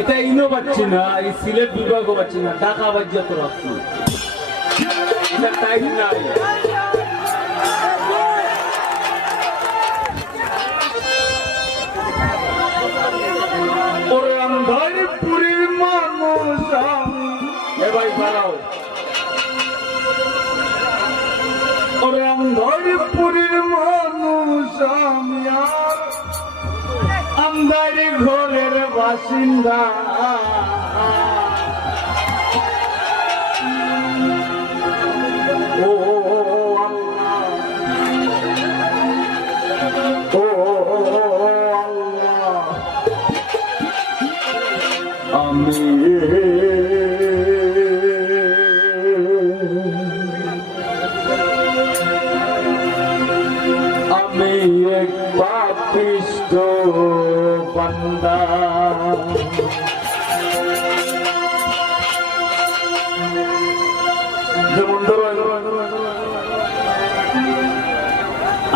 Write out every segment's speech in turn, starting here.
এটা ইনো পাচ্ছি না, এই সিলেট বিভাগও পাচ্ছি না, ঢাকা বাজ্যাত রাখছি। এটা টাইম নাই। ওরে রামধারপুরীর মানুষ আমি, এ ভাই দাঁড়াও। ওরে রামধারপুরীর মানুষ আমি, আমার ঘরের বাসিন্দা। ও আল্লাহ, ও আল্লাহ, আমি এক পাপিষ্ঠ বান্দা। যেমন ধরো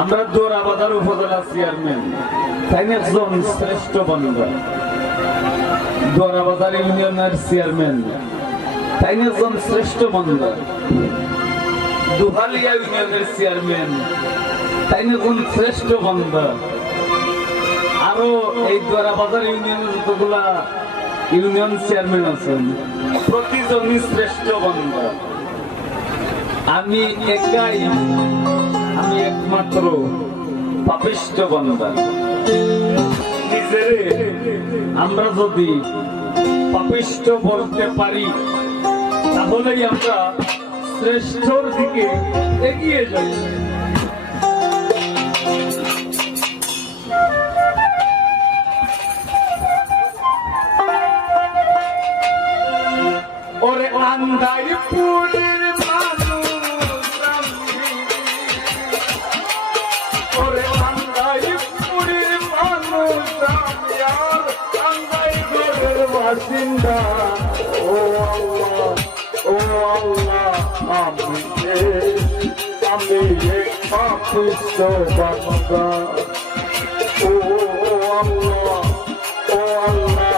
আমরা দোরাবাজার উপজেলা চেয়ারম্যান, তাই একজন শ্রেষ্ঠ বান্দা। দোরাবাজার ইউনিয়নের চেয়ারম্যান, তাই একজন শ্রেষ্ঠ বান্দা। দুহালিয়া ইউনিয়নের চেয়ারম্যান, তাই একজন শ্রেষ্ঠ বান্দা। আরো এই দোরাবাজার ইউনিয়নের যতগুলা ইউনিয়ন চেয়ারম্যান আছেন, প্রতিজনই শ্রেষ্ঠ বান্দা। আমি একাই, আমি একমাত্র পাপিষ্ঠ বান্দা। নিজেরে আমরা যদি পাপিষ্ঠ বলতে পারি, তাহলেই আমরা শ্রেষ্ঠর দিকে এগিয়ে যাই। ওরে আন্ধারপুরের মানুষ আমি, ওরে আন্ধারপুরের মানুষ আমি, আর আন্ধারপুরের বাসিন্দা। ও আল্লাহ, ও আল্লাহ, আমি এক পাপিষ্ঠ বান্দা। ও আল্লাহ, ও আল্লাহ,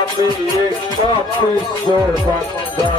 আমি এক পাপিষ্ঠ বান্দা।